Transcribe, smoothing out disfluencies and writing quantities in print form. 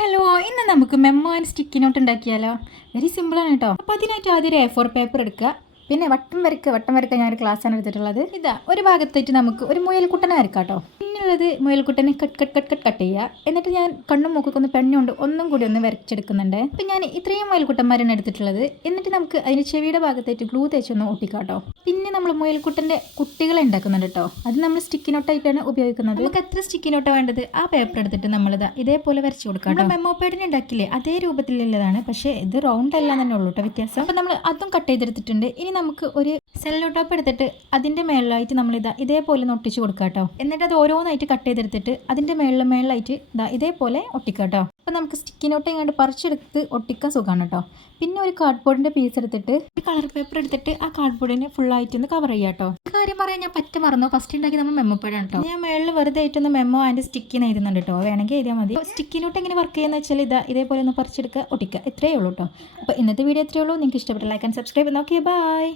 Hello, ഇന്ന് നമുക്ക് memo and sticky note ഉണ്ടാക്കിയാലോ? വെരി സിമ്പിളാണ് കേട്ടോ. അപ്പോൾ അതിനായിട്ട് ആദ്യം ഒരു A4 പേപ്പർ എടുക്കുക. പിന്നെ വട്ടം വരയ്ക്കാൻ ഞാനൊരു ക്ലാസ്സാണ് എടുത്തിട്ടുള്ളത്. ഇതാ ഒരു ഭാഗത്തായിട്ട് നമുക്ക് ഒരു മുയൽക്കുട്ടനെ വരക്കാം കേട്ടോ. പിന്നുള്ളത് മുയൽക്കുട്ടനെ കട്ട് ചെയ്യുക. എന്നിട്ട് ഞാൻ കണ്ണും മൂക്കൊക്കെ ഒന്ന് പെണ്ണുകൊണ്ട് ഒന്നും കൂടി ഒന്ന് വരച്ചെടുക്കുന്നുണ്ട്. അപ്പം ഞാൻ ഇത്രയും മുയൽക്കുട്ടന്മാരാണ് എടുത്തിട്ടുള്ളത്. എന്നിട്ട് നമുക്ക് അതിന് ചെവിയുടെ ഭാഗത്തായിട്ട് ഗ്ലൂ തേച്ചൊന്ന് ഒട്ടിക്കാം കേട്ടോ. പിന്നെ നമ്മൾ മുയൽക്കുട്ടൻ്റെ കുട്ടികളെ ഉണ്ടാക്കുന്നുണ്ട് കേട്ടോ. അത് നമ്മൾ സ്റ്റിക്കി നോട്ടായിട്ടാണ് ഉപയോഗിക്കുന്നത്. നമുക്ക് എത്ര സ്റ്റിക്കി നോട്ട് വേണ്ടത് ആ പേപ്പർ എടുത്തിട്ട് നമ്മളിതാ ഇതേപോലെ വരച്ച് കൊടുക്കാം. നമ്മൾ മെമ്മോ പാഡിന് ഉണ്ടാക്കില്ലേ അതേ രൂപത്തിലുള്ളതാണ്, പക്ഷേ ഇത് റൗണ്ട് അല്ല തന്നെ ഉള്ളൂ കേട്ടോ വ്യത്യാസം. അപ്പം നമ്മൾ അതും കട്ട് ചെയ്തെടുത്തിട്ടുണ്ട്. ഇനി നമുക്ക് ഒരു സെല്ലോ ടോപ്പ് എടുത്തിട്ട് അതിൻ്റെ മേളിലായിട്ട് നമ്മളിതാ ഇതേപോലെ ഒന്ന് ഒട്ടിച്ച് കൊടുക്കാം കേട്ടോ. എന്നിട്ട് അത് ഓരോന്നായിട്ട് കട്ട് ചെയ്തെടുത്തിട്ട് അതിൻ്റെ മേളിലായിട്ട് ഇതാ ഇതേപോലെ ഒട്ടിക്കാം കേട്ടോ. അപ്പം നമുക്ക് സ്റ്റിക്കി നോട്ട് ഇങ്ങോട്ട് പറിച്ചെടുത്ത് ഒട്ടിക്കാൻ സുഖമാണ് കേട്ടോ. പിന്നെ ഒരു കാർഡ്ബോർഡിൻ്റെ പീസ് എടുത്തിട്ട് ഒരു കളർ പേപ്പർ എടുത്തിട്ട് ആ കാർഡ്ബോർഡിനെ ഫുള്ളായിട്ട് ഒന്ന് കവർ ചെയ്യാം കേട്ടോ. കാര്യം പറയാൻ ഞാൻ മറന്നു. ഫസ്റ്റ് ഉണ്ടാക്കി നമ്മൾ മെമ്മോ പാഡാണ് കേട്ടോ. ഞാൻ മേളിൽ വെറുതെ ആയിട്ടൊന്ന് മെമ്മോ ആൻഡ് സ്റ്റിക്കി എഴുതുന്നുണ്ട് കേട്ടോ. വേണമെങ്കിൽ എഴുതിയാൽ മതി. സ്റ്റിക്കി നോട്ട് എങ്ങനെ വർക്ക് ചെയ്യുന്നത് വെച്ചാൽ ഇതേപോലെ ഒന്ന് പറിച്ചെടുക്കുക, ഒട്ടിക്കുക, ഇത്രയേ ഉള്ളൂ കേട്ടോ. അപ്പോൾ ഇന്നത്തെ വീഡിയോ ഇത്രയേ ഉള്ളൂ. നിങ്ങൾക്ക് ഇഷ്ടപ്പെട്ട like and subscribe. Okay, by.